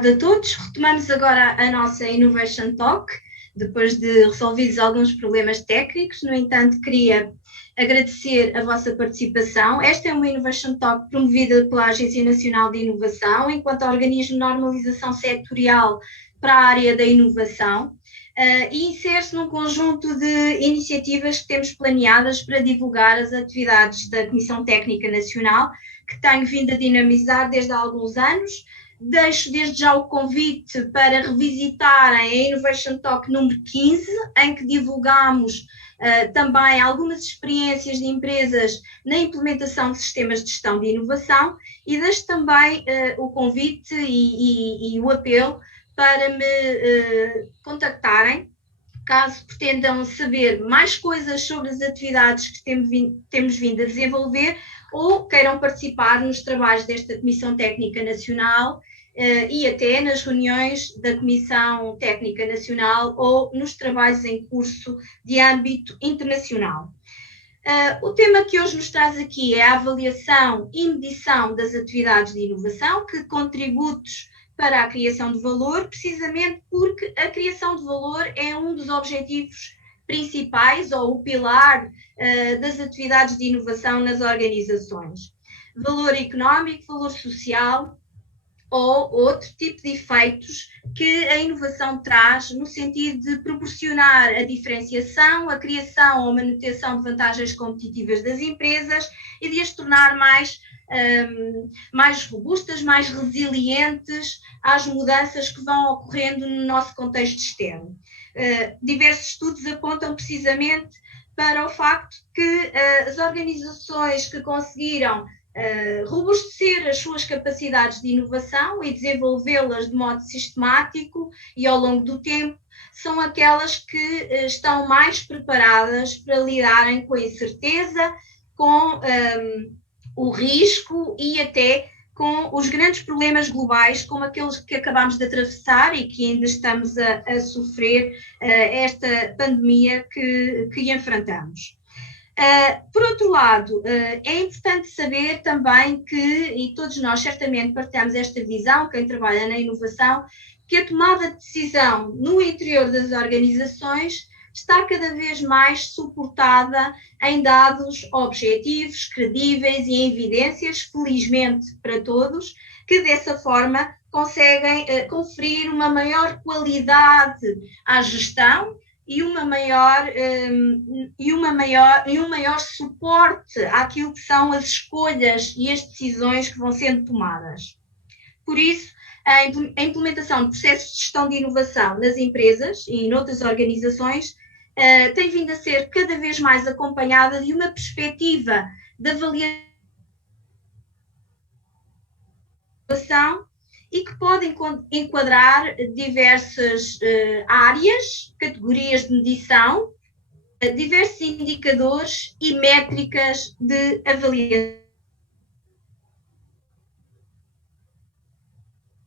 tarde a todos. Retomamos agora a nossa Innovation Talk, depois de resolvidos alguns problemas técnicos. No entanto, queria agradecer a vossa participação. Esta é uma Innovation Talk promovida pela Agência Nacional de Inovação, enquanto organismo de normalização setorial para a área da inovação, e insere-se num conjunto de iniciativas que temos planeadas para divulgar as atividades da Comissão Técnica Nacional, que tenho vindo a dinamizar desde há alguns anos. Deixo desde já o convite para revisitarem a Innovation Talk número 15, em que divulgamos também algumas experiências de empresas na implementação de sistemas de gestão de inovação, e deixo também o convite e o apelo para me contactarem, caso pretendam saber mais coisas sobre as atividades que temos vindo a desenvolver ou queiram participar nos trabalhos desta Comissão Técnica Nacional e até nas reuniões da Comissão Técnica Nacional ou nos trabalhos em curso de âmbito internacional. O tema que hoje nos traz aqui é a avaliação e medição das atividades de inovação, que contributos para a criação de valor, precisamente porque a criação de valor é um dos objetivos principais ou o pilar das atividades de inovação nas organizações. Valor económico, valor social ou outro tipo de efeitos que a inovação traz no sentido de proporcionar a diferenciação, a criação ou manutenção de vantagens competitivas das empresas e de as tornar mais robustas, mais resilientes às mudanças que vão ocorrendo no nosso contexto externo. Diversos estudos apontam precisamente para o facto que as organizações que conseguiram robustecer as suas capacidades de inovação e desenvolvê-las de modo sistemático e ao longo do tempo são aquelas que estão mais preparadas para lidarem com a incerteza, com o risco e até com os grandes problemas globais, como aqueles que acabamos de atravessar e que ainda estamos a sofrer esta pandemia que enfrentamos. Por outro lado, é importante saber também que, e todos nós certamente partilhamos esta visão, quem trabalha na inovação, que a tomada de decisão no interior das organizações está cada vez mais suportada em dados objetivos, credíveis e em evidências, felizmente para todos, que dessa forma conseguem conferir uma maior qualidade à gestão e um maior suporte àquilo que são as escolhas e as decisões que vão sendo tomadas. Por isso, a implementação de processos de gestão de inovação nas empresas e noutras organizações tem vindo a ser cada vez mais acompanhada de uma perspectiva de avaliação e que pode enquadrar diversas áreas, categorias de medição, diversos indicadores e métricas de avaliação.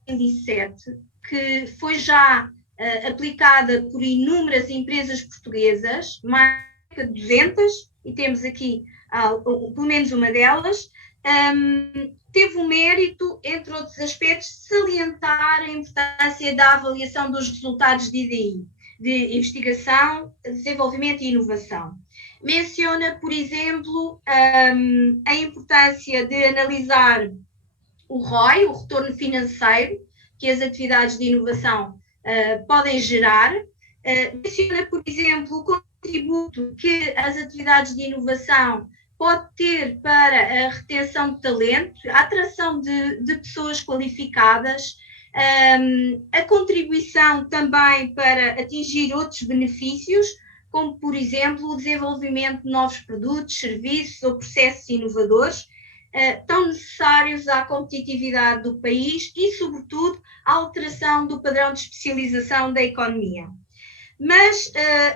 2017, que foi já aplicada por inúmeras empresas portuguesas, mais de 200, e temos aqui pelo menos uma delas, teve o mérito, entre outros aspectos, de salientar a importância da avaliação dos resultados de IDI, de investigação, desenvolvimento e inovação. Menciona, por exemplo, a importância de analisar o ROI, o retorno financeiro, que as atividades de inovação podem gerar. Menciona, por exemplo, o contributo que as atividades de inovação pode ter para a retenção de talento, a atração de pessoas qualificadas, a contribuição também para atingir outros benefícios, como, por exemplo, o desenvolvimento de novos produtos, serviços ou processos inovadores, tão necessários à competitividade do país e, sobretudo, à alteração do padrão de especialização da economia. Mas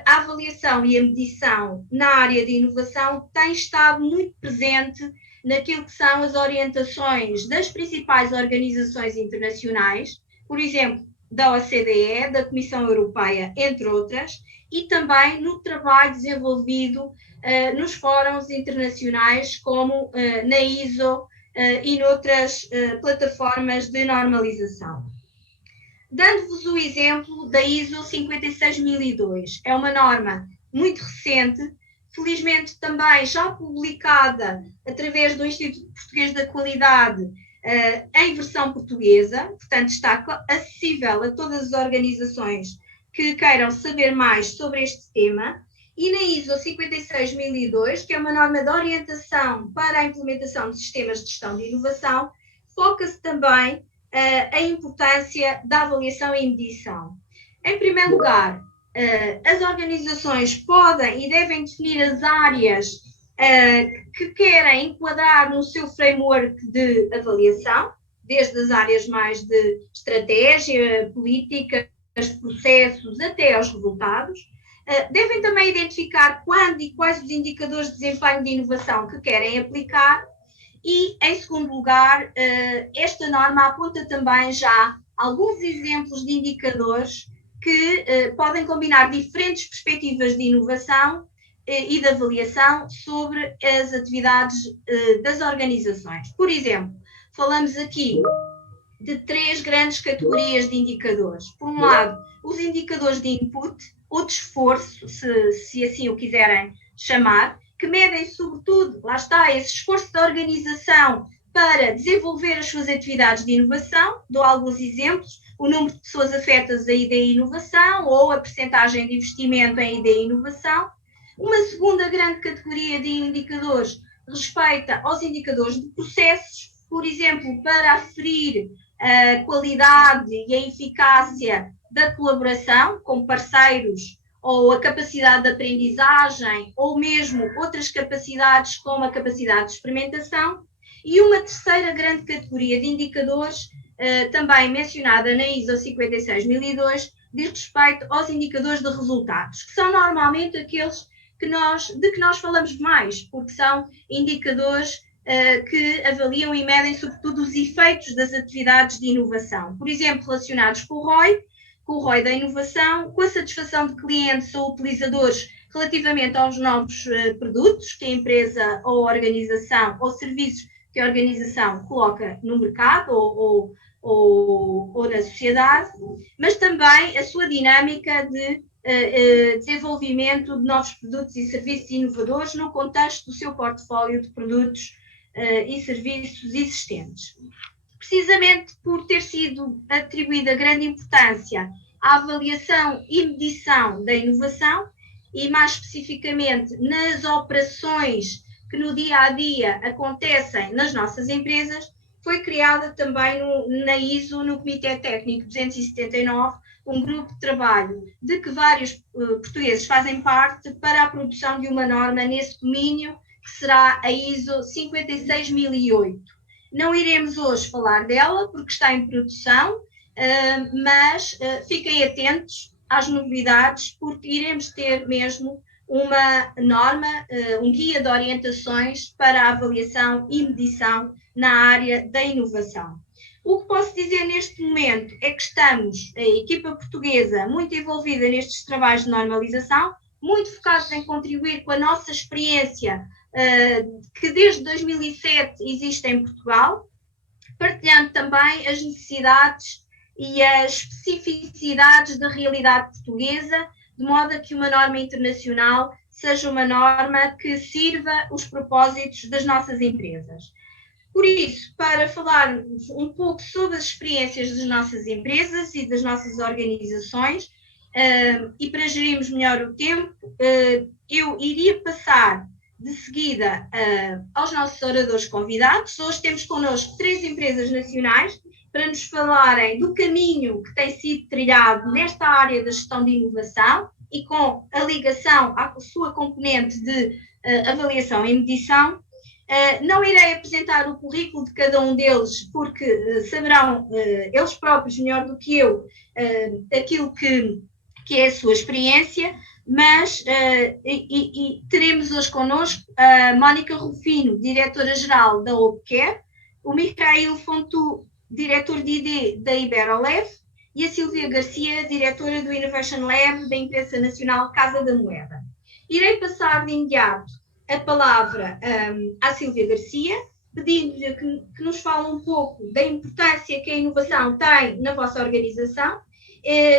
a avaliação e a medição na área de inovação tem estado muito presente naquilo que são as orientações das principais organizações internacionais, por exemplo, da OCDE, da Comissão Europeia, entre outras, e também no trabalho desenvolvido nos fóruns internacionais, como na ISO e noutras plataformas de normalização. Dando-vos o exemplo da ISO 56002. É uma norma muito recente, felizmente também já publicada através do Instituto Português da Qualidade em versão portuguesa, portanto está acessível a todas as organizações que queiram saber mais sobre este tema. E na ISO 56002, que é uma norma de orientação para a implementação de sistemas de gestão de inovação, foca-se também a importância da avaliação e medição. Em primeiro lugar, as organizações podem e devem definir as áreas que querem enquadrar no seu framework de avaliação, desde as áreas mais de estratégia, políticas, processos, até aos resultados. Devem também identificar quando e quais os indicadores de desempenho de inovação que querem aplicar. E, em segundo lugar, esta norma aponta também já alguns exemplos de indicadores que podem combinar diferentes perspectivas de inovação e de avaliação sobre as atividades das organizações. Por exemplo, falamos aqui de 3 grandes categorias de indicadores. Por um lado, os indicadores de input, ou de esforço, se assim o quiserem chamar, que medem, sobretudo, lá está, esse esforço da organização para desenvolver as suas atividades de inovação. Dou alguns exemplos: o número de pessoas afetas à ideia e inovação, ou a percentagem de investimento em ideia e inovação. Uma segunda grande categoria de indicadores respeita aos indicadores de processos, por exemplo, para aferir a qualidade e a eficácia da colaboração com parceiros, ou a capacidade de aprendizagem, ou mesmo outras capacidades como a capacidade de experimentação. E uma terceira grande categoria de indicadores, também mencionada na ISO 56002, diz respeito aos indicadores de resultados, que são normalmente aqueles de que nós falamos mais, porque são indicadores que avaliam e medem, sobretudo, os efeitos das atividades de inovação. Por exemplo, relacionados com o ROI da inovação, com a satisfação de clientes ou utilizadores relativamente aos novos produtos que a empresa ou organização, ou serviços que a organização coloca no mercado ou na sociedade, mas também a sua dinâmica de desenvolvimento de novos produtos e serviços inovadores no contexto do seu portfólio de produtos e serviços existentes. Precisamente por ter sido atribuída grande importância à avaliação e medição da inovação, e mais especificamente nas operações que no dia a dia acontecem nas nossas empresas, foi criada também na ISO, no Comitê Técnico 279, um grupo de trabalho de que vários portugueses fazem parte para a produção de uma norma nesse domínio, que será a ISO 56008. Não iremos hoje falar dela, porque está em produção, mas fiquem atentos às novidades, porque iremos ter mesmo uma norma, um guia de orientações para a avaliação e medição na área da inovação. O que posso dizer neste momento é que estamos, a equipa portuguesa, muito envolvida nestes trabalhos de normalização, muito focados em contribuir com a nossa experiência que desde 2007 existe em Portugal, partilhando também as necessidades e as especificidades da realidade portuguesa, de modo a que uma norma internacional seja uma norma que sirva os propósitos das nossas empresas. Por isso, para falar um pouco sobre as experiências das nossas empresas e das nossas organizações, e para gerirmos melhor o tempo, eu iria passar de seguida aos nossos oradores convidados. Hoje temos connosco 3 empresas nacionais para nos falarem do caminho que tem sido trilhado nesta área da gestão de inovação e com a ligação à sua componente de avaliação e medição. Não irei apresentar o currículo de cada um deles, porque saberão eles próprios, melhor do que eu, aquilo que é a sua experiência, mas teremos hoje connosco a Mónica Rufino, diretora-geral da Opcare, o Micael Fontu, diretor de ID da Iberolab, e a Silvia Garcia, diretora do Innovation Lab da Imprensa Nacional Casa da Moeda. Irei passar de imediato a palavra à Silvia Garcia, pedindo-lhe que nos fale um pouco da importância que a inovação tem na vossa organização,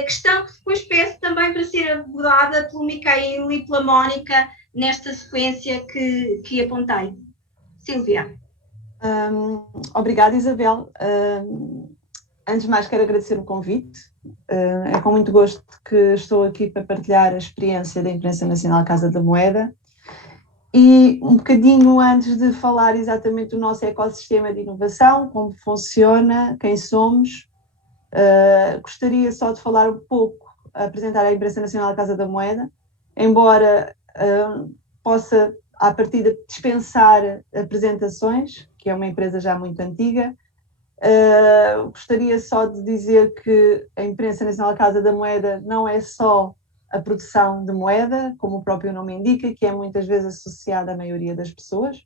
questão que depois peço também para ser abordada pelo Micael e pela Mónica nesta sequência que apontei. Silvia. Obrigada, Isabel. Antes de mais, quero agradecer o convite. É com muito gosto que estou aqui para partilhar a experiência da Imprensa Nacional Casa da Moeda. E um bocadinho antes de falar exatamente do nosso ecossistema de inovação, como funciona, quem somos, gostaria só de falar um pouco, apresentar a Imprensa Nacional Casa da Moeda, embora possa, à partida, dispensar apresentações, que é uma empresa já muito antiga. Gostaria só de dizer que a Imprensa Nacional Casa da Moeda não é só a produção de moeda, como o próprio nome indica, que é muitas vezes associada à maioria das pessoas.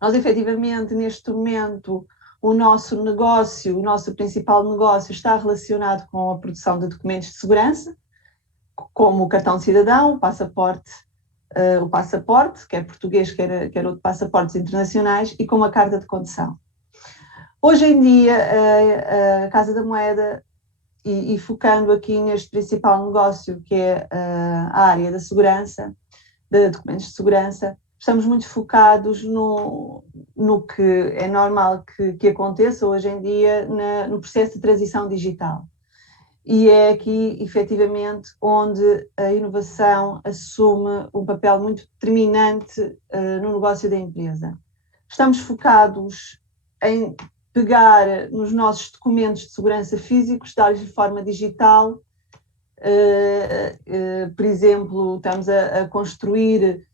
Nós, efetivamente, neste momento, o nosso negócio, o nosso principal negócio está relacionado com a produção de documentos de segurança, como o cartão de cidadão, o passaporte, quer português, quer outro passaportes internacionais, e como a carta de condução. Hoje em dia, a Casa da Moeda, e focando aqui neste principal negócio, que é a área da segurança, de documentos de segurança, estamos muito focados no que é normal que aconteça hoje em dia no processo de transição digital. E é aqui, efetivamente, onde a inovação assume um papel muito determinante no negócio da empresa. Estamos focados em pegar nos nossos documentos de segurança físicos, dar-lhes de forma digital. Por exemplo, estamos a construir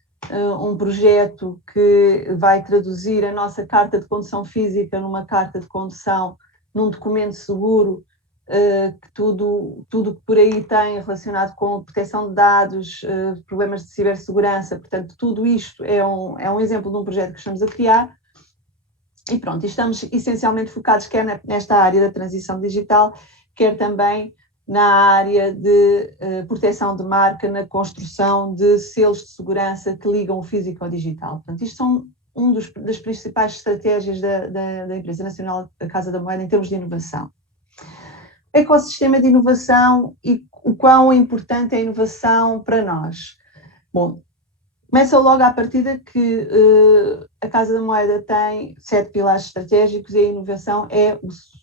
um projeto que vai traduzir a nossa carta de condução física numa carta de condução, num documento seguro, que tudo que por aí tem relacionado com a proteção de dados, problemas de cibersegurança, portanto, tudo isto é um exemplo de um projeto que estamos a criar. E pronto, estamos essencialmente focados quer nesta área da transição digital, quer também na área de proteção de marca, na construção de selos de segurança que ligam o físico ao digital. Portanto, isto são das principais estratégias da Empresa Nacional da Casa da Moeda em termos de inovação. Ecossistema de inovação e o quão importante é a inovação para nós. Bom, começa logo à partida que a Casa da Moeda tem 7 pilares estratégicos e a inovação é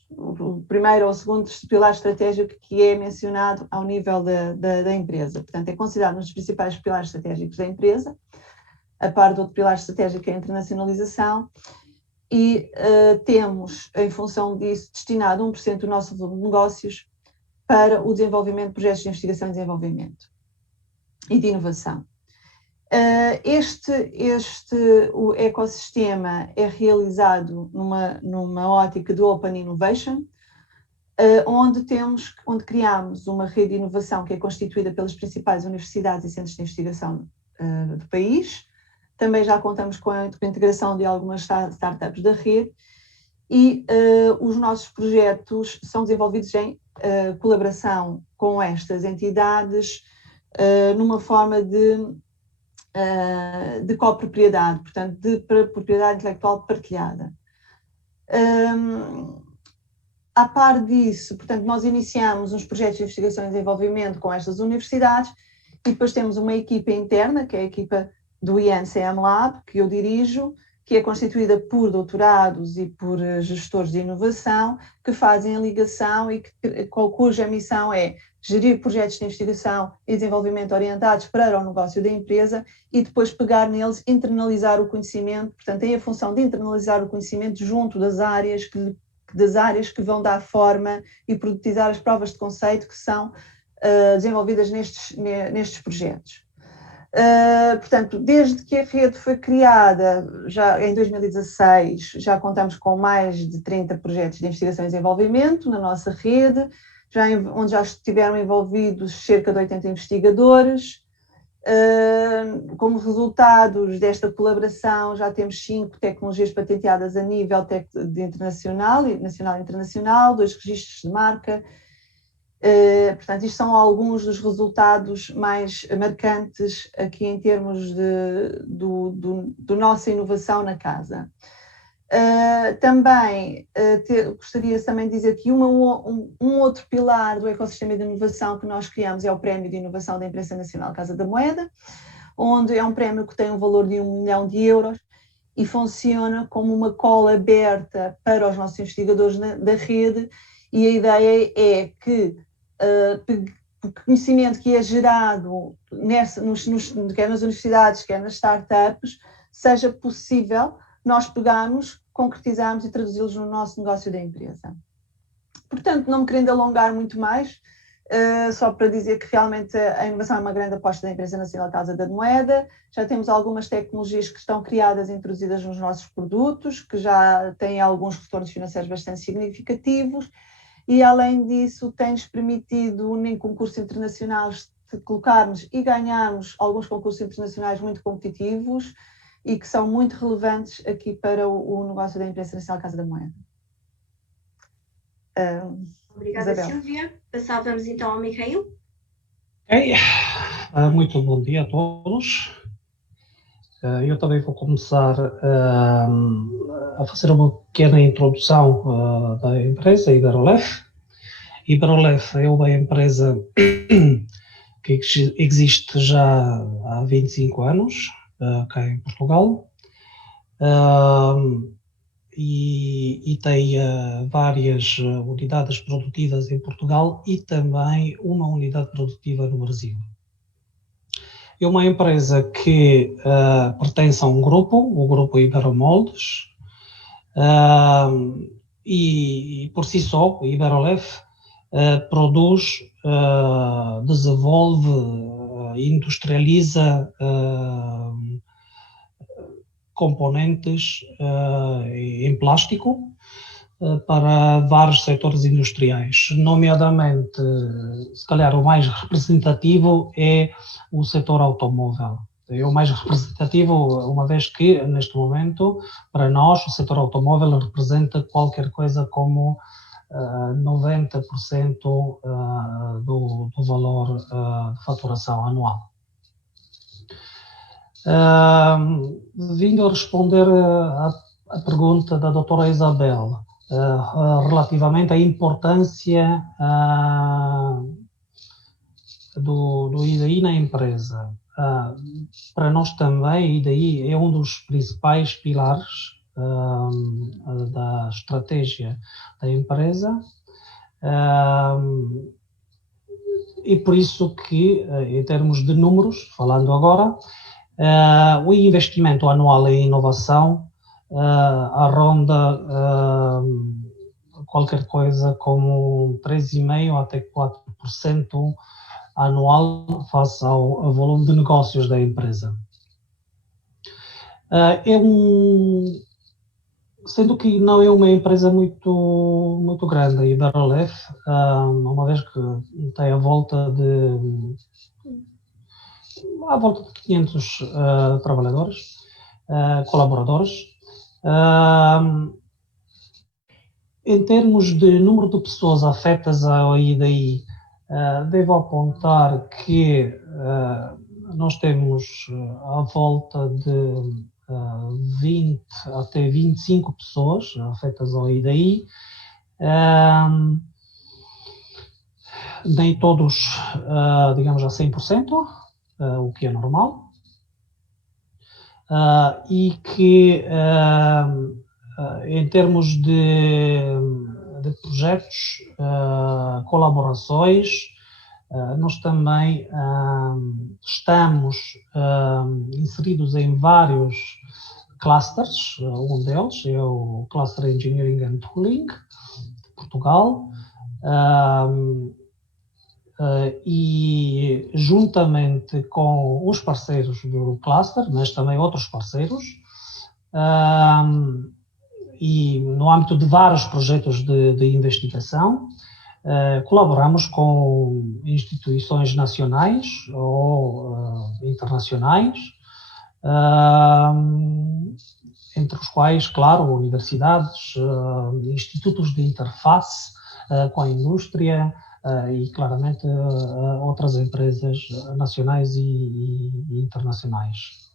o primeiro ou o segundo pilar estratégico que é mencionado ao nível da empresa. Portanto, é considerado um dos principais pilares estratégicos da empresa, a par do outro pilar estratégico que é a internacionalização, e temos, em função disso, destinado 1% do nosso volume de negócios para o desenvolvimento de projetos de investigação e desenvolvimento e de inovação. O ecossistema é realizado numa ótica do Open Innovation, onde criamos uma rede de inovação que é constituída pelas principais universidades e centros de investigação do país. Também já contamos com a integração de algumas startups da rede e os nossos projetos são desenvolvidos em colaboração com estas entidades numa forma de copropriedade, portanto, de propriedade intelectual partilhada. A par disso, portanto, nós iniciamos uns projetos de investigação e desenvolvimento com estas universidades e depois temos uma equipa interna, que é a equipa do INCM Lab, que eu dirijo, que é constituída por doutorados e por gestores de inovação, que fazem a ligação e cuja missão é gerir projetos de investigação e desenvolvimento orientados para o negócio da empresa e depois pegar neles, internalizar o conhecimento, portanto, tem a função de internalizar o conhecimento junto das áreas que vão dar forma e produtizar as provas de conceito que são desenvolvidas nestes projetos. Portanto, desde que a rede foi criada, já em 2016, já contamos com mais de 30 projetos de investigação e desenvolvimento na nossa rede, onde já estiveram envolvidos cerca de 80 investigadores. Como resultados desta colaboração, já temos 5 tecnologias patenteadas a nível nacional e internacional, 2 registros de marca. Portanto, isto são alguns dos resultados mais marcantes aqui em termos do nossa inovação na casa. Gostaria também de dizer que um outro pilar do ecossistema de inovação que nós criamos é o Prémio de Inovação da Imprensa Nacional Casa da Moeda, onde é um prémio que tem um valor de 1 milhão de euros e funciona como uma cola aberta para os nossos investigadores da rede, e a ideia é que o conhecimento que é gerado quer nas universidades, quer nas startups, seja possível nós pegarmos, concretizarmos e traduzi-los no nosso negócio da empresa. Portanto, não me querendo alongar muito mais, só para dizer que realmente a inovação é uma grande aposta da Empresa Nacional Casa da Moeda. Já temos algumas tecnologias que estão criadas e introduzidas nos nossos produtos, que já têm alguns retornos financeiros bastante significativos, e além disso tem-nos permitido em concursos internacionais de colocarmos e ganharmos alguns concursos internacionais muito competitivos e que são muito relevantes aqui para o negócio da Empresa Nacional Casa da Moeda. Obrigada, Isabel. Sílvia. Passávamos então ao Micael. Ok, muito bom dia a todos. Eu também vou começar a fazer uma pequena introdução da empresa Iberolef. Iberolef é uma empresa que existe já há 25 anos, cá em Portugal, e tem várias unidades produtivas em Portugal e também uma unidade produtiva no Brasil. É uma empresa que pertence a um grupo, o Grupo Iberomoldes, e por si só, Iberolef produz, desenvolve, industrializa componentes em plástico para vários setores industriais, nomeadamente, se calhar o mais representativo é o setor automóvel. É o mais representativo, uma vez que, neste momento, para nós, o setor automóvel representa qualquer coisa como 90% do valor de faturação anual. Vindo a responder à pergunta da doutora Isabel, relativamente à importância do IDI na empresa. Para nós também, IDI é um dos principais pilares da estratégia da empresa, e por isso que, em termos de números, falando agora, o investimento anual em inovação arronda qualquer coisa como 3,5% até 4% anual face ao volume de negócios da empresa. Sendo que não é uma empresa muito grande, a Iberolef, uma vez que tem à volta de 500 trabalhadores, colaboradores. Em termos de número de pessoas afetas ao IDI, devo apontar que nós temos à volta de 20 até 25 pessoas afetas ao IDI. Nem todos, digamos, a 100%, o que é normal. E que, em termos de projetos, colaborações, nós também estamos inseridos em vários clusters. Um deles é o Cluster Engineering and Tooling de Portugal, e juntamente com os parceiros do cluster, mas também outros parceiros, e no âmbito de vários projetos de investigação, colaboramos com instituições nacionais ou internacionais, entre os quais, claro, universidades, institutos de interface com a indústria e, claramente, outras empresas nacionais e internacionais.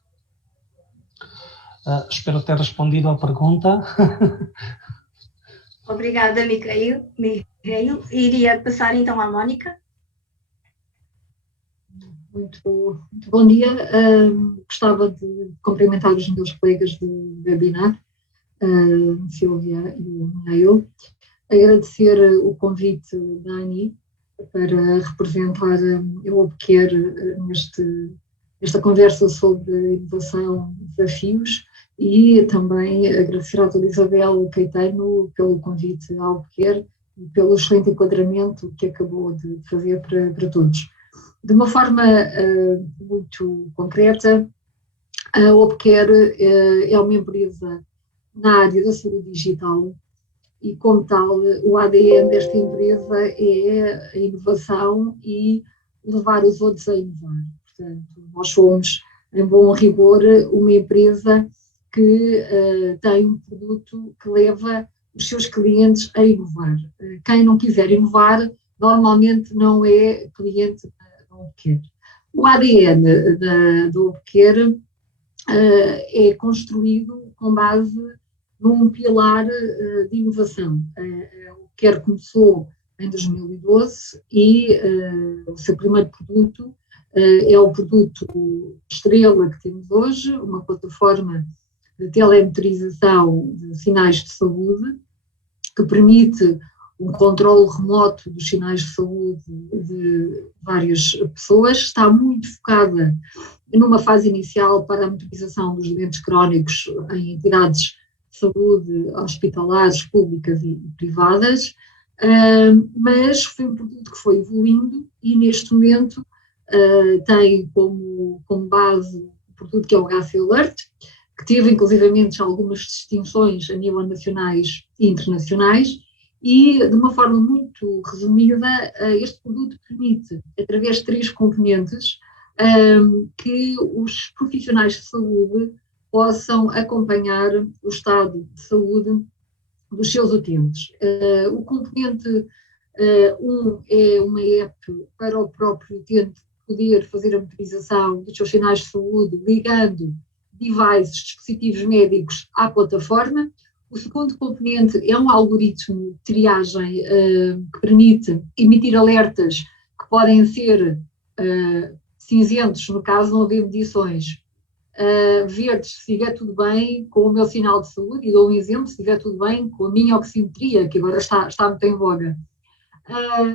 Espero ter respondido à pergunta. Obrigada, Micael. Iria passar então à Mónica. Muito bom dia. Gostava de cumprimentar os meus colegas do webinar, Silvia e o Neil. Agradecer o convite da ANI para representar a Opcare nesta conversa sobre inovação e desafios, e também agradecer à doutora Isabel Caetano pelo convite à Opcare e pelo excelente enquadramento que acabou de fazer para todos. De uma forma muito concreta, a Opcare é uma empresa na área da saúde digital e, como tal, o ADN desta empresa é a inovação e levar os outros a inovar. Portanto, nós somos, em bom rigor, uma empresa que tem um produto que leva os seus clientes a inovar. Quem não quiser inovar, normalmente não é cliente da Opcare. O ADN da Opcare é construído com base num pilar de inovação. A Opcare começou em 2012 e o seu primeiro produto é o produto estrela que temos hoje, uma plataforma de telemetrização de sinais de saúde que permite um controle remoto dos sinais de saúde de várias pessoas. Está muito focada numa fase inicial para a monitorização dos doentes crónicos em entidades de saúde hospitalares, públicas e privadas, mas foi um produto que foi evoluindo e neste momento tem como base um produto que é o HC Alert, que teve inclusivamente algumas distinções a nível nacionais e internacionais, e de uma forma muito resumida, este produto permite, através de 3 componentes, que os profissionais de saúde possam acompanhar o estado de saúde dos seus utentes. O componente 1 é uma app para o próprio utente poder fazer a monitorização dos seus sinais de saúde, ligando devices, dispositivos médicos à plataforma. O segundo componente é um algoritmo de triagem que permite emitir alertas que podem ser cinzentos, no caso não haver medições, verdes se estiver tudo bem com o meu sinal de saúde, e dou um exemplo, se estiver tudo bem com a minha oximetria, que agora está muito em voga.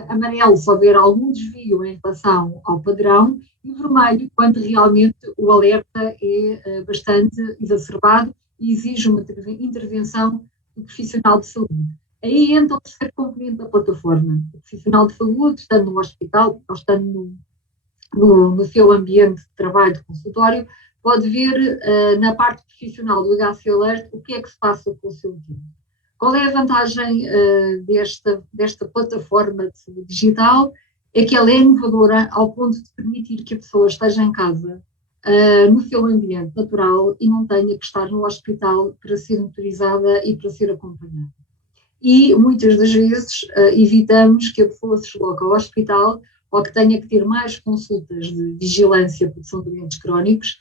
Amarelo se houver algum desvio em relação ao padrão, e vermelho quando realmente o alerta é bastante exacerbado e exige uma intervenção do profissional de saúde. Aí entra o terceiro componente da plataforma. O profissional de saúde, estando no hospital ou estando no seu ambiente de trabalho, de consultório, pode ver na parte profissional do HC Alert o que é que se passa com o seu utente. Qual é a vantagem desta plataforma de saúde digital? É que ela é inovadora ao ponto de permitir que a pessoa esteja em casa, no seu ambiente natural, e não tenha que estar no hospital para ser monitorizada e para ser acompanhada. E muitas das vezes evitamos que a pessoa se desloque ao hospital ou que tenha que ter mais consultas de vigilância porque são doentes crónicos,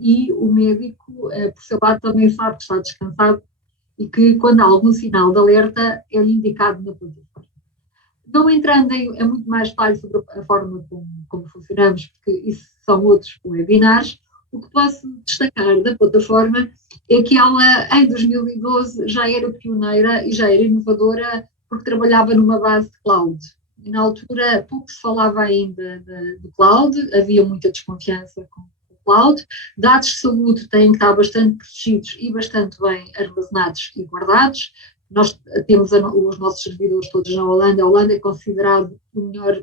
e o médico, por seu lado, também sabe que está descansado e que, quando há algum sinal de alerta, é-lhe indicado na plataforma. Não entrando em muito mais detalhes sobre a forma como funcionamos, porque isso são outros webinars, o que posso destacar da plataforma é que ela, em 2012, já era pioneira e já era inovadora, porque trabalhava numa base de cloud. E, na altura, pouco se falava ainda do cloud, havia muita desconfiança com o cloud. Dados de saúde têm que estar bastante protegidos e bastante bem armazenados e guardados. Nós temos os nossos servidores todos na Holanda. A Holanda é considerado o melhor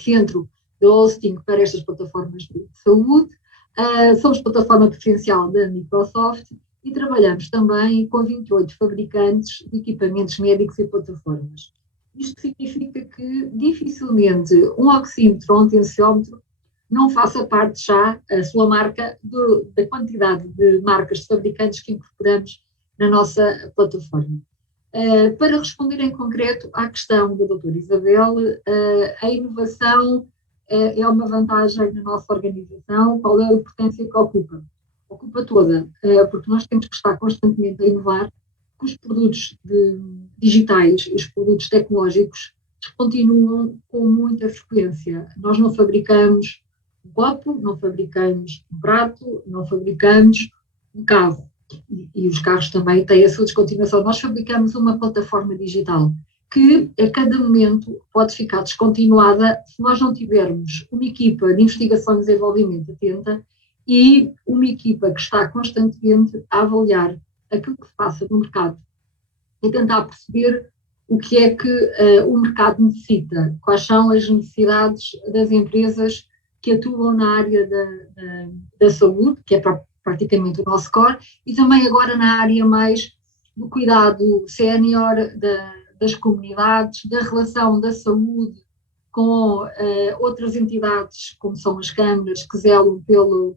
centro de hosting para estas plataformas de saúde. Somos plataforma preferencial da Microsoft e trabalhamos também com 28 fabricantes de equipamentos médicos e plataformas. Isto significa que dificilmente um oxímetro ou um tensiómetro não faça parte já, a sua marca, da quantidade de marcas de fabricantes que incorporamos na nossa plataforma. Para responder em concreto à questão da doutora Isabel, a inovação é uma vantagem na nossa organização. Qual é a importância que ocupa? ocupa toda, porque nós temos que estar constantemente a inovar, que os produtos digitais e os produtos tecnológicos continuam com muita frequência. Nós não fabricamos um copo, não fabricamos um prato, não fabricamos um carro. E os carros também têm a sua descontinuação. Nós fabricamos uma plataforma digital que a cada momento pode ficar descontinuada se nós não tivermos uma equipa de investigação e desenvolvimento atenta e uma equipa que está constantemente a avaliar aquilo que se passa no mercado e tentar perceber o que é que o mercado necessita, quais são as necessidades das empresas que atuam na área da saúde, que é praticamente o nosso core, e também agora na área mais do cuidado sénior, das comunidades, da relação da saúde com outras entidades, como são as câmaras, que zelam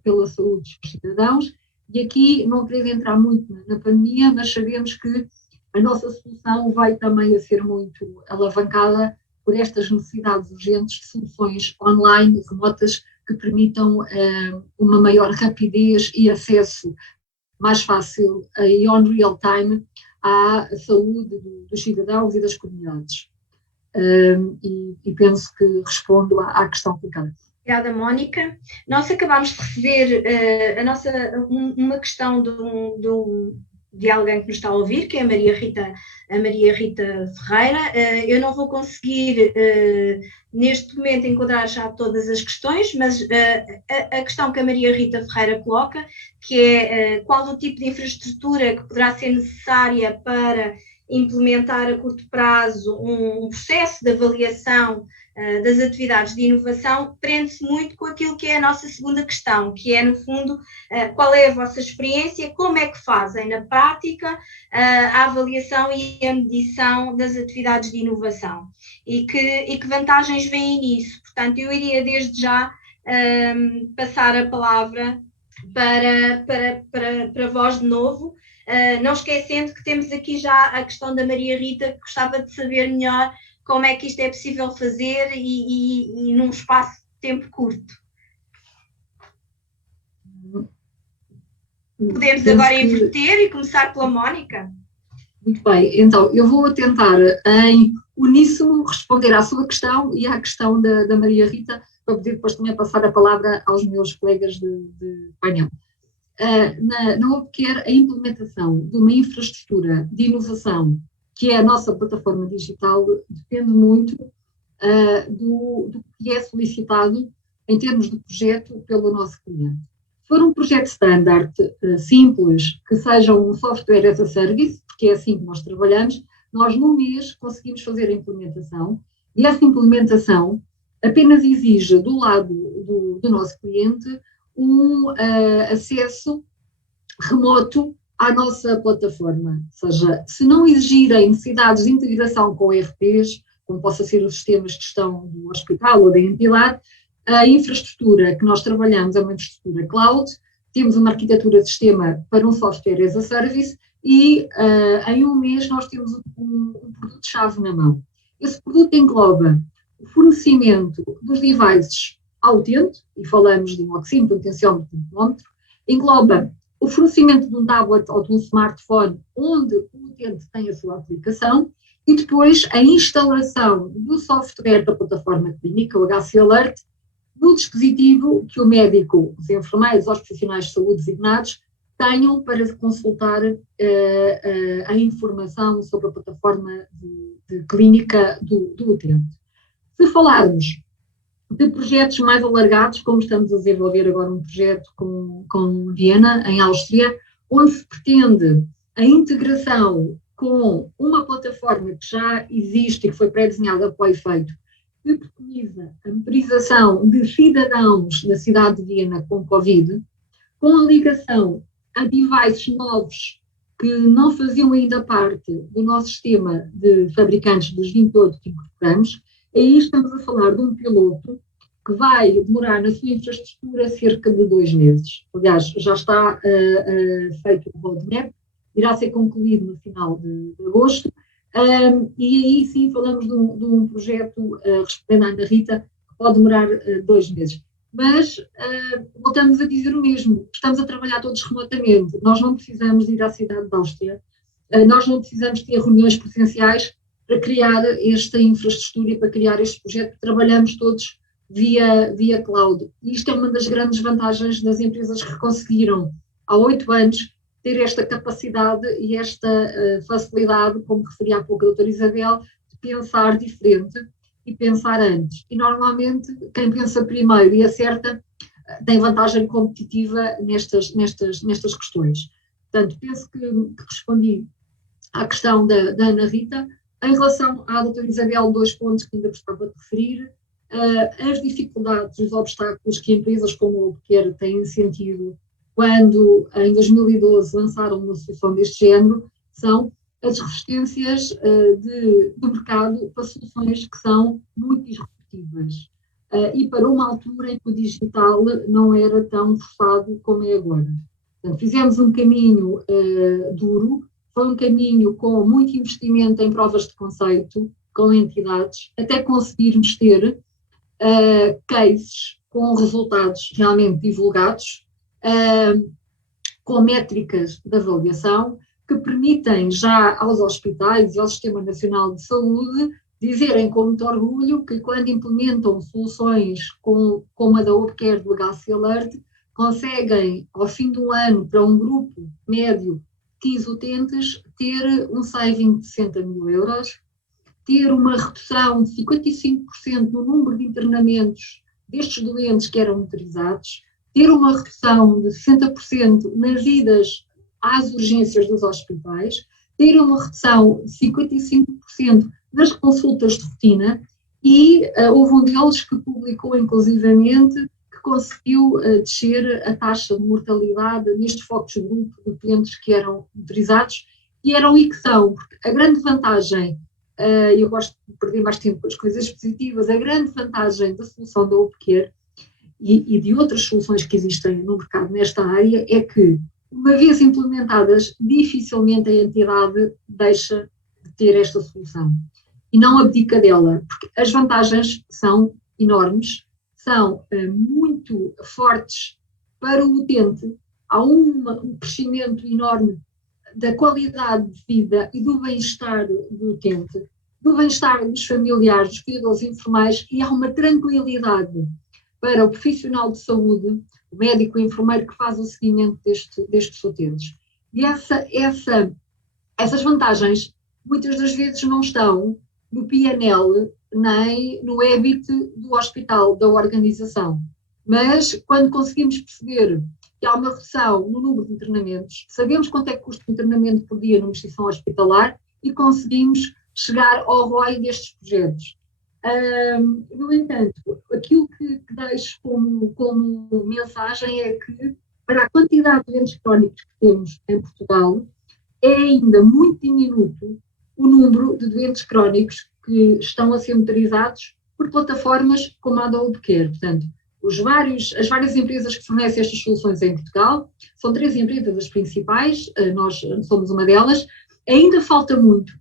pela saúde dos cidadãos. E aqui não querendo entrar muito na pandemia, mas sabemos que a nossa solução vai também a ser muito alavancada por estas necessidades urgentes de soluções online, remotas, que permitam uma maior rapidez e acesso mais fácil e on real time à saúde dos cidadãos e das comunidades. E penso que respondo à questão colocada. Obrigada, Mónica. Nós acabámos de receber uma questão de alguém que nos está a ouvir, que é a Maria Rita Ferreira. Eu não vou conseguir, neste momento, enquadrar já todas as questões, mas a questão que a Maria Rita Ferreira coloca, que é qual o tipo de infraestrutura que poderá ser necessária para implementar a curto prazo um processo de avaliação das atividades de inovação, prende-se muito com aquilo que é a nossa segunda questão, que é, no fundo, qual é a vossa experiência, como é que fazem na prática a avaliação e a medição das atividades de inovação e que vantagens vêm nisso. Portanto, eu iria desde já passar a palavra para vós de novo, não esquecendo que temos aqui já a questão da Maria Rita, que gostava de saber melhor como é que isto é possível fazer e num espaço de tempo curto. Podemos agora inverter e começar pela Mónica? Muito bem, então eu vou tentar em uníssono responder à sua questão e à questão da Maria Rita, para poder depois também passar a palavra aos meus colegas de painel. Não quer a implementação de uma infraestrutura de inovação, que é a nossa plataforma digital, depende muito do que é solicitado em termos de projeto pelo nosso cliente. Se for um projeto standard, simples, que seja um software as a service, porque é assim que nós trabalhamos, nós num mês conseguimos fazer a implementação, e essa implementação apenas exige do lado do nosso cliente um acesso remoto à nossa plataforma. Ou seja, se não exigirem necessidades de integração com ERPs, como possa ser os sistemas de gestão do hospital ou da entidade, a infraestrutura que nós trabalhamos é uma infraestrutura cloud, temos uma arquitetura de sistema para um software as a service e em um mês nós temos um produto-chave na mão. Esse produto engloba o fornecimento dos devices ao utente, e falamos de um oxímetro, um tensiómetro, um termómetro, engloba o fornecimento de um tablet ou de um smartphone onde o utente tem a sua aplicação e depois a instalação do software da plataforma clínica, o HC Alert, no dispositivo que o médico, os enfermeiros, os profissionais de saúde designados tenham para consultar a informação sobre a plataforma de clínica do utente. Se falarmos de projetos mais alargados, como estamos a desenvolver agora um projeto com Viena, em Áustria, onde se pretende a integração com uma plataforma que já existe e que foi pré-desenhada para o efeito, que preconiza a motorização de cidadãos na cidade de Viena com Covid, com a ligação a devices novos que não faziam ainda parte do nosso sistema de fabricantes dos 28 que incorporamos. Aí estamos a falar de um piloto que vai demorar na sua infraestrutura cerca de 2 meses. Aliás, já está feito o roadmap, irá ser concluído no final de agosto, e aí sim falamos de um projeto, respondendo à Ana Rita, que pode demorar 2 meses. Mas voltamos a dizer o mesmo, estamos a trabalhar todos remotamente, nós não precisamos de ir à cidade de Áustria, nós não precisamos ter reuniões presenciais para criar esta infraestrutura e para criar este projeto, trabalhamos todos via cloud. E isto é uma das grandes vantagens das empresas que conseguiram, há 8 anos, ter esta capacidade e esta facilidade, como referia há pouco a doutora Isabel, de pensar diferente e pensar antes. E normalmente quem pensa primeiro e acerta tem vantagem competitiva nestas questões. Portanto, penso que respondi à questão da Ana Rita. Em relação à doutora Isabel, 2 pontos que ainda gostava de referir. As dificuldades, os obstáculos que empresas como a Obequer têm sentido quando, em 2012, lançaram uma solução deste género, são as resistências do mercado para soluções que são muito disruptivas e para uma altura em que o digital não era tão forçado como é agora. Portanto, fizemos um caminho duro, foi um caminho com muito investimento em provas de conceito, com entidades, até conseguirmos ter cases com resultados realmente divulgados, com métricas de avaliação, que permitem já aos hospitais e ao Sistema Nacional de Saúde dizerem com muito orgulho que quando implementam soluções como a da Obequer do HC Alert, conseguem, ao fim do ano, para um grupo médio de 15 utentes, ter um saving de 60 mil euros, ter uma redução de 55% no número de internamentos destes doentes que eram monitorizados, ter uma redução de 60% nas idas às urgências dos hospitais, ter uma redução de 55% nas consultas de rotina e houve um deles que publicou inclusivamente que conseguiu descer a taxa de mortalidade nestes focos de grupo de doentes que eram monitorizados e eram e que são, porque a grande vantagem, eu gosto de perder mais tempo com as coisas positivas, a grande vantagem da solução da Obequer e de outras soluções que existem no mercado nesta área é que, uma vez implementadas, dificilmente a entidade deixa de ter esta solução e não abdica dela, porque as vantagens são enormes, são muito fortes para o utente, há um crescimento enorme da qualidade de vida e do bem-estar do utente, do bem-estar dos familiares, dos cuidadores informais, e há uma tranquilidade para o profissional de saúde, o médico, o enfermeiro que faz o seguimento destes utentes. E essas vantagens muitas das vezes não estão no PNL nem no EBIT do hospital, da organização. Mas quando conseguimos perceber que há uma redução no número de internamentos, sabemos quanto é que custa o internamento por dia numa instituição hospitalar e conseguimos chegar ao ROI destes projetos. No entanto, aquilo que deixo como mensagem é que, para a quantidade de doentes crónicos que temos em Portugal, é ainda muito diminuto o número de doentes crónicos que estão a ser monitorizados por plataformas como a da Obequer. Portanto, as várias empresas que fornecem estas soluções em Portugal, são 3 empresas as principais, nós somos uma delas, ainda falta muito.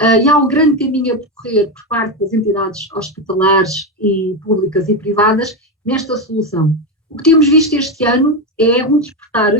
E há um grande caminho a percorrer por parte das entidades hospitalares e públicas e privadas nesta solução. O que temos visto este ano é um despertar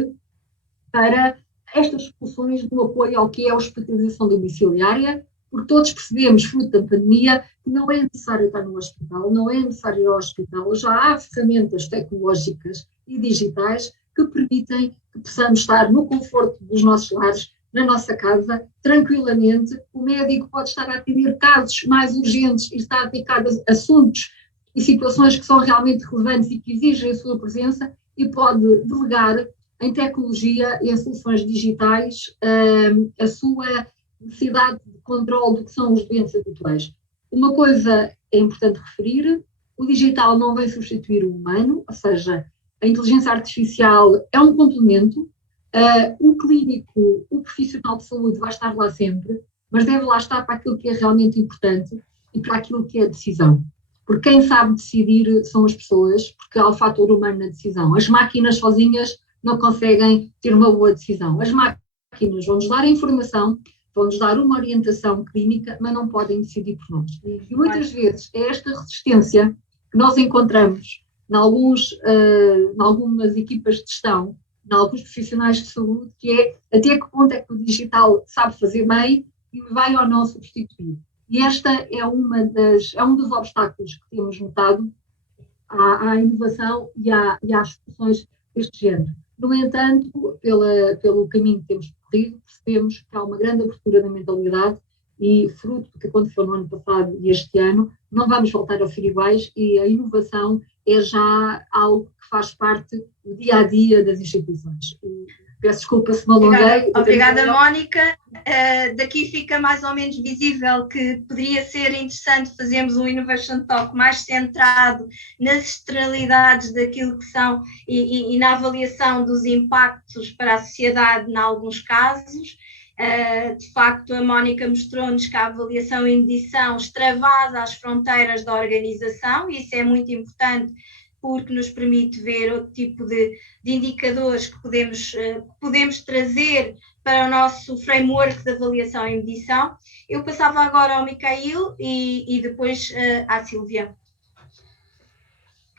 para estas soluções do apoio ao que é a hospitalização domiciliária, porque todos percebemos, fruto da pandemia, que não é necessário estar no hospital, não é necessário ir ao hospital, já há ferramentas tecnológicas e digitais que permitem que possamos estar no conforto dos nossos lares, na nossa casa, tranquilamente. O médico pode estar a atender casos mais urgentes e estar dedicado a assuntos e situações que são realmente relevantes e que exigem a sua presença e pode delegar em tecnologia e em soluções digitais a sua necessidade de controle do que são os doentes habituais. Uma coisa é importante referir, o digital não vem substituir o humano, ou seja, a inteligência artificial é um complemento. O clínico, o profissional de saúde vai estar lá sempre, mas deve lá estar para aquilo que é realmente importante e para aquilo que é a decisão. Porque quem sabe decidir são as pessoas, porque há o fator humano na decisão. As máquinas sozinhas não conseguem ter uma boa decisão. As máquinas vão-nos dar a informação, vão-nos dar uma orientação clínica, mas não podem decidir por nós. E muitas vezes é esta resistência que nós encontramos em algumas equipas de gestão, em alguns profissionais de saúde, que é até que ponto é que o digital sabe fazer bem e me vai ou não substituir. E esta é um dos obstáculos que temos notado à inovação e às soluções deste género. No entanto, pelo caminho que temos percorrido, percebemos que há uma grande abertura da mentalidade e, fruto do que aconteceu no ano passado e este ano, não vamos voltar a ser iguais e a inovação é já algo que faz parte do dia-a-dia das instituições. Peço desculpa se me alonguei. Obrigada, Mónica. Daqui fica mais ou menos visível que poderia ser interessante fazermos um Innovation Talk mais centrado nas externalidades daquilo que são e na avaliação dos impactos para a sociedade em alguns casos. De facto, a Mónica mostrou-nos que a avaliação e medição extravasa as fronteiras da organização e isso é muito importante porque nos permite ver outro tipo de indicadores que podemos trazer para o nosso framework de avaliação e medição. Eu passava agora ao Micael e depois à Sílvia.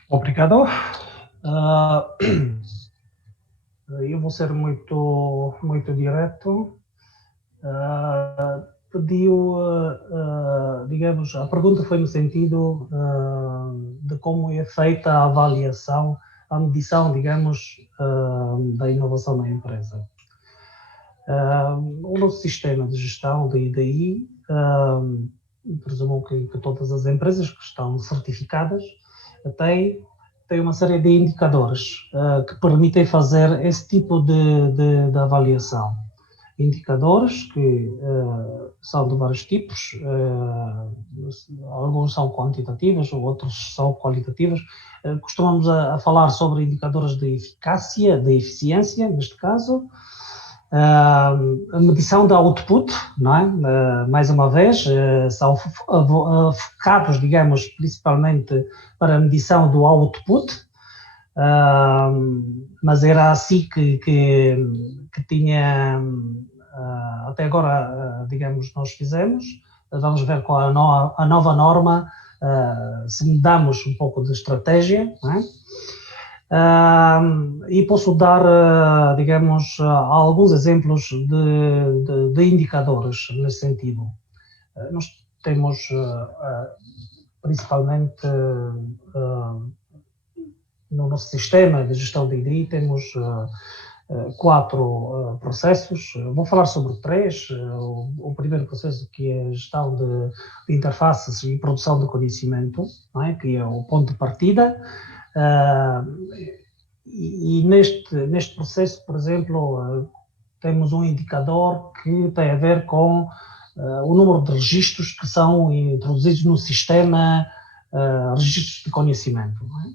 Obrigado. Eu vou ser muito direto. Digamos, a pergunta foi no sentido de como é feita a avaliação, a medição, digamos, da inovação na empresa. O nosso sistema de gestão de IDI, presumo que todas as empresas que estão certificadas têm uma série de indicadores que permitem fazer esse tipo de avaliação. Indicadores que são de vários tipos, alguns são quantitativos, outros são qualitativos. Costumamos a falar sobre indicadores de eficácia, de eficiência, neste caso, a medição da output, não é? Mais uma vez, são focados, digamos, principalmente para a medição do output, mas era assim que tinha, até agora, digamos, nós fizemos. Vamos ver com a nova norma, se mudamos um pouco de estratégia, não é? E posso dar, digamos, alguns exemplos de indicadores nesse sentido. Nós temos, principalmente, no nosso sistema de gestão de IDI, temos 4 processos. Vou falar sobre 3. O primeiro processo, que é a gestão de interfaces e produção de conhecimento, não é? Que é o ponto de partida. E neste processo, por exemplo, temos um indicador que tem a ver com o número de registros que são introduzidos no sistema, registros de conhecimento, não é?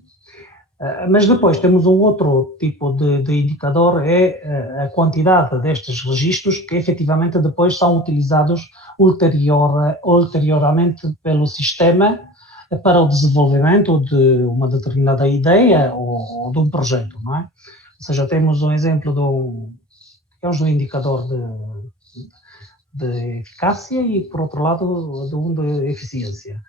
Mas depois temos um outro tipo de indicador, é a quantidade destes registros que efetivamente depois são utilizados ulteriormente pelo sistema para o desenvolvimento de uma determinada ideia ou de um projeto, não é? Ou seja, temos um exemplo do indicador de eficácia e, por outro lado, de eficiência.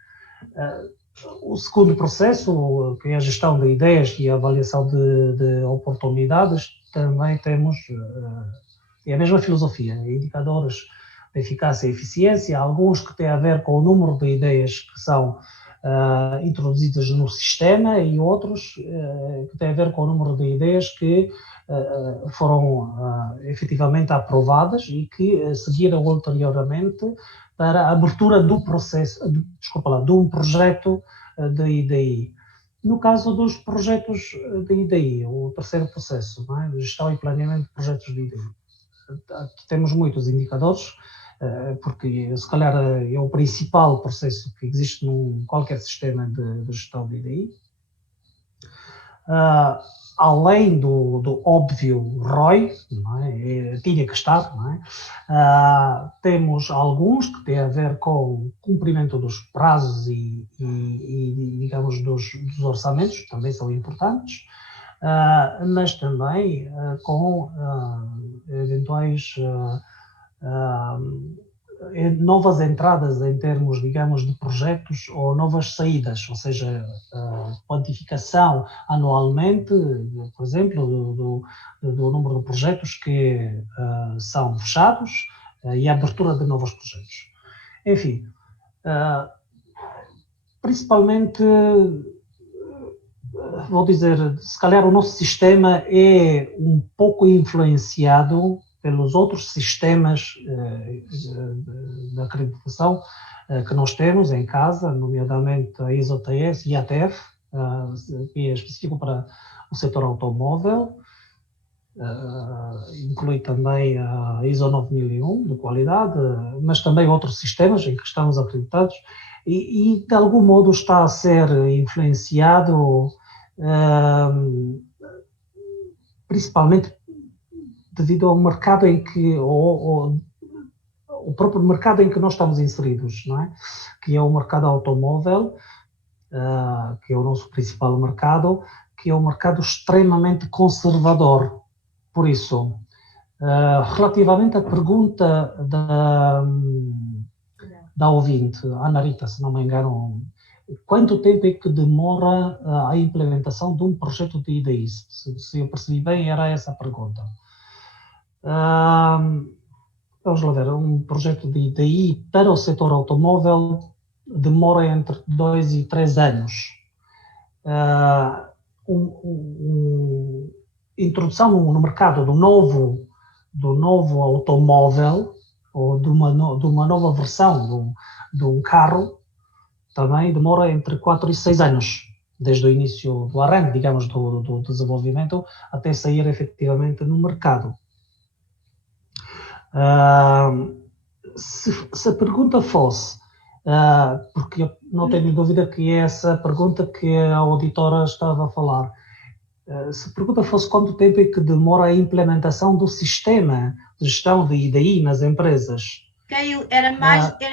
O segundo processo, que é a gestão de ideias e a avaliação de oportunidades, também temos a mesma filosofia, indicadores de eficácia e eficiência, alguns que têm a ver com o número de ideias que são introduzidas no sistema e outros que têm a ver com o número de ideias que foram efetivamente aprovadas e que seguiram ulteriormente para a abertura do processo, de um projeto de IDI. No caso dos projetos de IDI, o terceiro processo, não é? Gestão e planeamento de projetos de IDI. Aqui temos muitos indicadores, porque se calhar é o principal processo que existe em qualquer sistema de gestão de IDI. Além do óbvio ROI, não é? Tinha que estar, não é? Temos alguns que têm a ver com o cumprimento dos prazos e digamos, dos orçamentos, também são importantes, mas também com eventuais novas entradas em termos, digamos, de projetos ou novas saídas, ou seja, a quantificação anualmente, por exemplo, do número de projetos que são fechados e a abertura de novos projetos. Enfim, principalmente, vou dizer, se calhar o nosso sistema é um pouco influenciado pelos outros sistemas de acreditação que nós temos em casa, nomeadamente a ISO-TS e a ATF, que é específico para o setor automóvel, inclui também a ISO 9001 de qualidade, mas também outros sistemas em que estamos acreditados e de algum modo está a ser influenciado principalmente devido ao mercado em que, o próprio mercado em que nós estamos inseridos, não é? Que é o mercado automóvel, que é o nosso principal mercado, que é um mercado extremamente conservador. Por isso, relativamente à pergunta da ouvinte, Ana Rita, se não me engano, quanto tempo é que demora a implementação de um projeto de IDI? Se eu percebi bem, era essa a pergunta. Vamos lá ver, um projeto de IDI para o setor automóvel demora entre 2 e 3 anos. Introdução no mercado do novo automóvel ou de uma nova versão de um carro também demora entre 4 e 6 anos, desde o início do arranque, digamos, do desenvolvimento até sair efetivamente no mercado. Se a pergunta fosse, porque eu não tenho dúvida que é essa pergunta que a auditora estava a falar, se a pergunta fosse quanto tempo é que demora a implementação do sistema de gestão de IDI nas empresas, era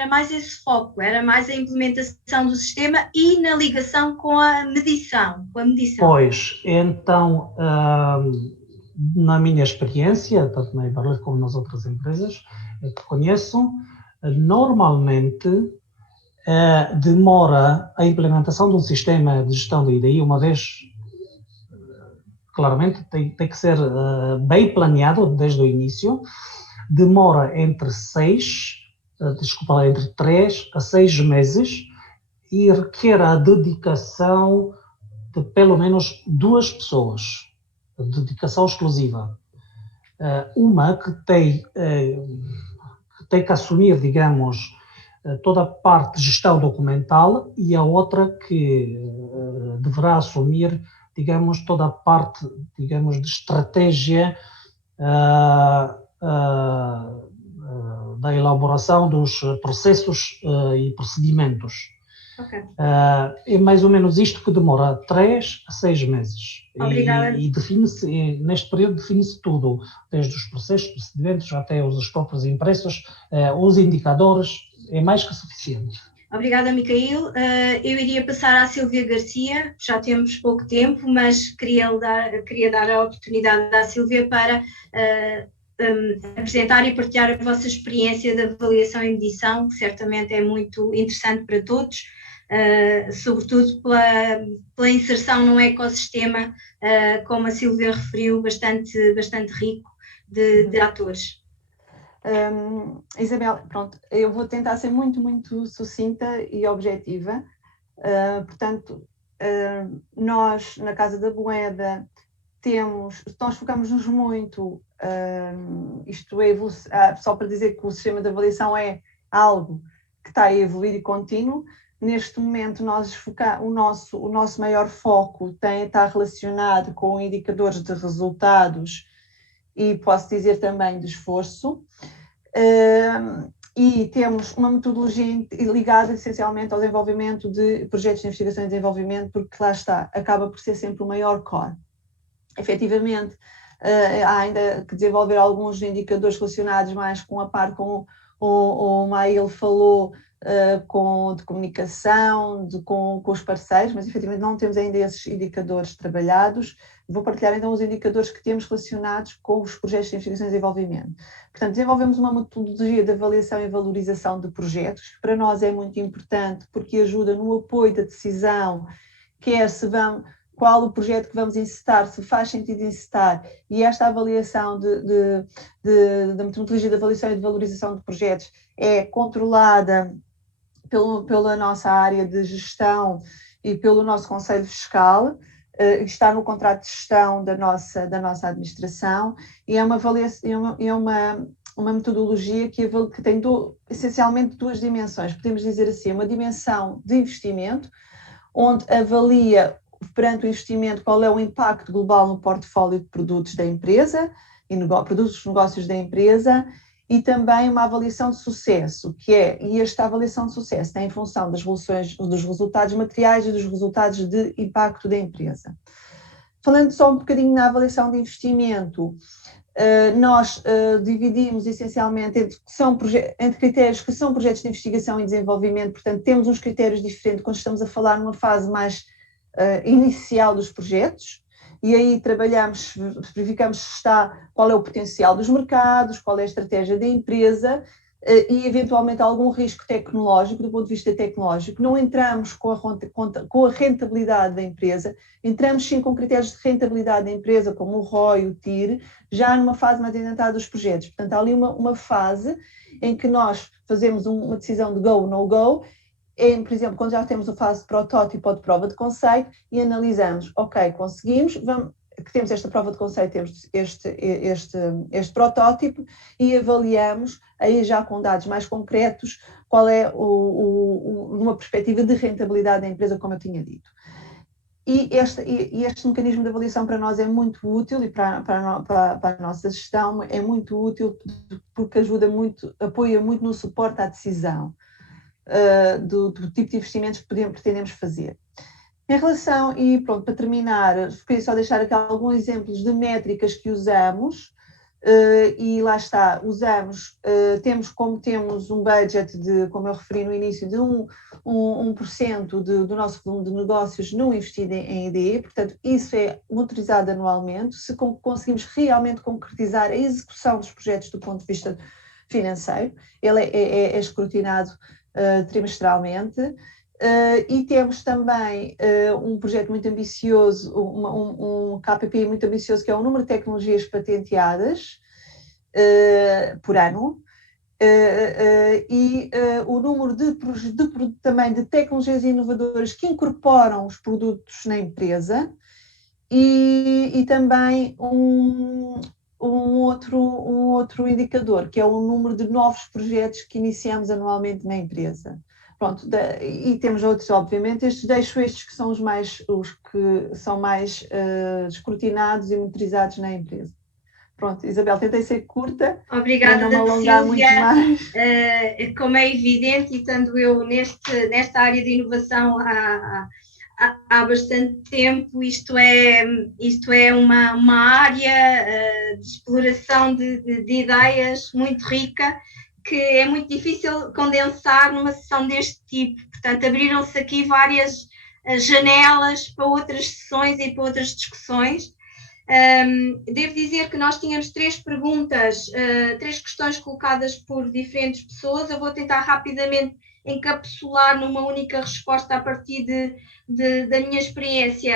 mais esse foco, era mais a implementação do sistema e na ligação com a medição. Pois, então, na minha experiência, tanto na Iberlet como nas outras empresas que conheço, normalmente demora a implementação de um sistema de gestão de IDI, uma vez, claramente, tem que ser bem planeado desde o início, demora entre 3 a 6 meses e requer a dedicação de pelo menos 2 pessoas, dedicação exclusiva. Uma que tem que assumir, digamos, toda a parte de gestão documental e a outra que deverá assumir, digamos, toda a parte, digamos, de estratégia da elaboração dos processos e procedimentos. Okay. É mais ou menos isto que demora 3 a 6 meses. Obrigada. E define-se, neste período define-se tudo, desde os processos, procedimentos, até os próprios impressos, os indicadores, é mais que suficiente. Obrigada, Micael. Eu iria passar à Silvia Garcia, já temos pouco tempo, mas queria dar a oportunidade à Silvia para apresentar e partilhar a vossa experiência de avaliação e medição, que certamente é muito interessante para todos, sobretudo pela inserção num ecossistema, como a Silvia referiu, bastante rico de atores. Isabel, pronto, eu vou tentar ser muito, muito sucinta e objetiva. Portanto, nós, na Casa da Moeda, nós focamos-nos muito, isto é, só para dizer que o sistema de avaliação é algo que está a evoluir e contínuo. Neste momento, o nosso maior foco está relacionado com indicadores de resultados e, posso dizer, também de esforço. E temos uma metodologia ligada essencialmente ao desenvolvimento de projetos de investigação e desenvolvimento, porque lá está, acaba por ser sempre o maior core. Efetivamente, há ainda que desenvolver alguns indicadores relacionados mais com a parte com o Mael falou de comunicação, com os parceiros, mas efetivamente não temos ainda esses indicadores trabalhados. Vou partilhar então os indicadores que temos relacionados com os projetos de investigação e desenvolvimento. Portanto, desenvolvemos uma metodologia de avaliação e valorização de projetos, que para nós é muito importante porque ajuda no apoio da decisão, quer se qual o projeto que vamos encetar, se faz sentido encetar, e esta avaliação da metodologia de avaliação e de valorização de projetos é controlada pela nossa área de gestão e pelo nosso conselho fiscal, está no contrato de gestão da nossa administração, e é uma avaliação, uma metodologia que tem essencialmente duas dimensões, podemos dizer assim, uma dimensão de investimento, onde avalia perante o investimento qual é o impacto global no portfólio de produtos da empresa e produtos dos negócios da empresa, e também uma avaliação de sucesso, e esta avaliação de sucesso tem em função das dos resultados materiais e dos resultados de impacto da empresa. Falando só um bocadinho na avaliação de investimento, nós dividimos essencialmente entre critérios que são projetos de investigação e desenvolvimento, portanto temos uns critérios diferentes quando estamos a falar numa fase mais inicial dos projetos, e aí trabalhamos, verificamos qual é o potencial dos mercados, qual é a estratégia da empresa e eventualmente algum risco tecnológico, do ponto de vista tecnológico. Não entramos com a rentabilidade da empresa, entramos sim com critérios de rentabilidade da empresa, como o ROI, o TIR, já numa fase mais adiantada dos projetos. Portanto, há ali uma fase em que nós fazemos uma decisão de go ou no go, por exemplo, quando já temos a fase de protótipo ou de prova de conceito e analisamos, ok, conseguimos, que temos esta prova de conceito, temos este protótipo e avaliamos, aí já com dados mais concretos, qual é uma perspectiva de rentabilidade da empresa, como eu tinha dito. E este mecanismo de avaliação para nós é muito útil e para a nossa gestão é muito útil porque apoia muito no suporte à decisão. Do tipo de investimentos que pretendemos fazer. Em relação, e pronto, para terminar, queria só deixar aqui alguns exemplos de métricas que usamos, e lá está, temos um budget de, como eu referi no início, de 1% do nosso volume de negócios não investido em EDE, portanto isso é motorizado anualmente, se conseguimos realmente concretizar a execução dos projetos do ponto de vista financeiro, ele é escrutinado trimestralmente, e temos também um projeto muito ambicioso, um KPI muito ambicioso, que é o número de tecnologias patenteadas por ano, e o número também de tecnologias inovadoras que incorporam os produtos na empresa, e também um outro indicador, que é o número de novos projetos que iniciamos anualmente na empresa. Pronto, e temos outros, obviamente, deixo estes que são os que são mais escrutinados e monitorizados na empresa. Pronto, Isabel, tentei ser curta. Obrigada, para não me alongar muito mais. Como é evidente, e estando eu nesta área de inovação há bastante tempo, isto é uma área de exploração de ideias muito rica, que é muito difícil condensar numa sessão deste tipo. Portanto, abriram-se aqui várias janelas para outras sessões e para outras discussões. Devo dizer que nós tínhamos três questões colocadas por diferentes pessoas. Eu vou tentar rapidamente encapsular numa única resposta a partir da minha experiência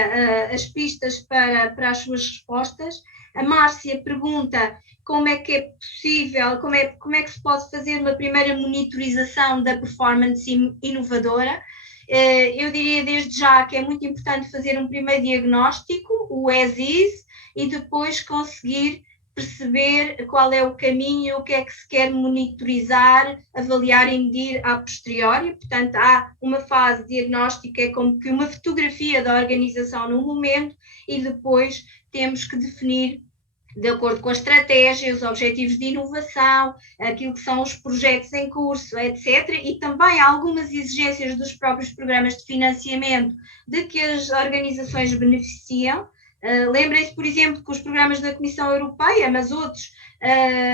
as pistas para as suas respostas. A Márcia pergunta como é que é possível, como é que se pode fazer uma primeira monitorização da performance inovadora. Eu diria desde já que é muito importante fazer um primeiro diagnóstico, o as-is, e depois conseguir perceber qual é o caminho e o que é que se quer monitorizar, avaliar e medir a posteriori. Portanto, há uma fase diagnóstica, é como que uma fotografia da organização no momento, e depois temos que definir, de acordo com a estratégia, os objetivos de inovação, aquilo que são os projetos em curso, etc. E também algumas exigências dos próprios programas de financiamento de que as organizações beneficiam, Lembrem-se, por exemplo, que os programas da Comissão Europeia, mas outros,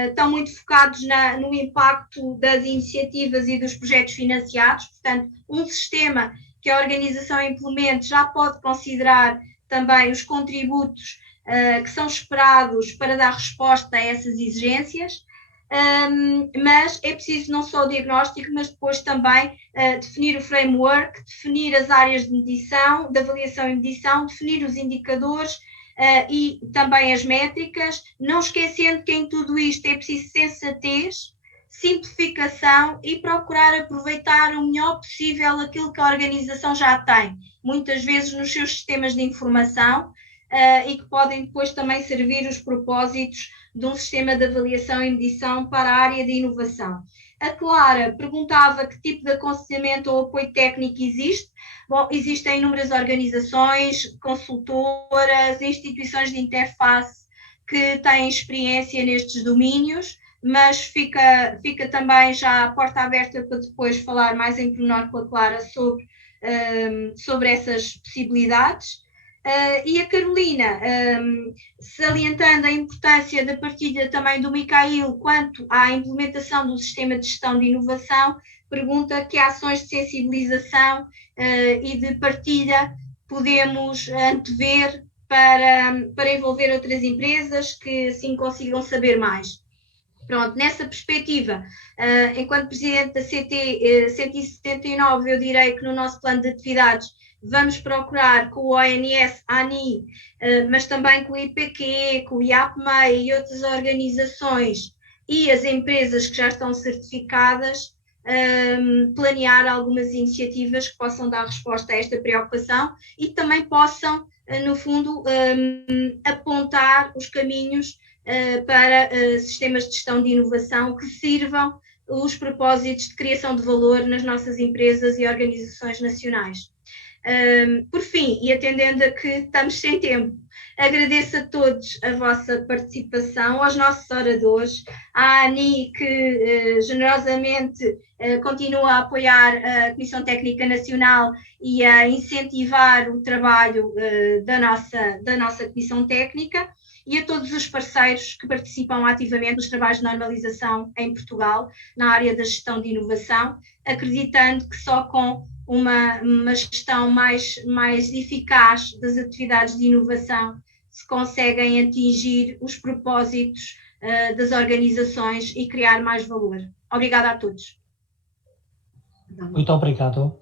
estão muito focados no impacto das iniciativas e dos projetos financiados. Portanto, um sistema que a organização implemente já pode considerar também os contributos que são esperados para dar resposta a essas exigências. Mas é preciso não só o diagnóstico, mas depois também definir o framework, definir as áreas de medição, de avaliação e medição, definir os indicadores e também as métricas, não esquecendo que em tudo isto é preciso sensatez, simplificação e procurar aproveitar o melhor possível aquilo que a organização já tem, muitas vezes nos seus sistemas de informação, e que podem depois também servir os propósitos de um sistema de avaliação e medição para a área de inovação. A Clara perguntava que tipo de aconselhamento ou apoio técnico existe. Bom, existem inúmeras organizações, consultoras, instituições de interface que têm experiência nestes domínios, mas fica também já a porta aberta para depois falar mais em pormenor com a Clara sobre essas possibilidades. E a Carolina, salientando a importância da partilha também do Micael quanto à implementação do sistema de gestão de inovação, pergunta que ações de sensibilização e de partilha podemos antever para envolver outras empresas que assim consigam saber mais. Pronto, nessa perspectiva, enquanto Presidente da CT 179, eu direi que no nosso plano de atividades vamos procurar com o ONS, a ANI, mas também com o IPQ, com o IAPMEI e outras organizações e as empresas que já estão certificadas, planear algumas iniciativas que possam dar resposta a esta preocupação e também possam, no fundo, apontar os caminhos para sistemas de gestão de inovação que sirvam os propósitos de criação de valor nas nossas empresas e organizações nacionais. Por fim, e atendendo a que estamos sem tempo, agradeço a todos a vossa participação, aos nossos oradores, à ANI, que generosamente continua a apoiar a Comissão Técnica Nacional e a incentivar o trabalho da nossa Comissão Técnica, e a todos os parceiros que participam ativamente nos trabalhos de normalização em Portugal, na área da gestão de inovação, acreditando que só com uma gestão mais eficaz das atividades de inovação se conseguem atingir os propósitos das organizações e criar mais valor. Obrigada a todos. Muito obrigado.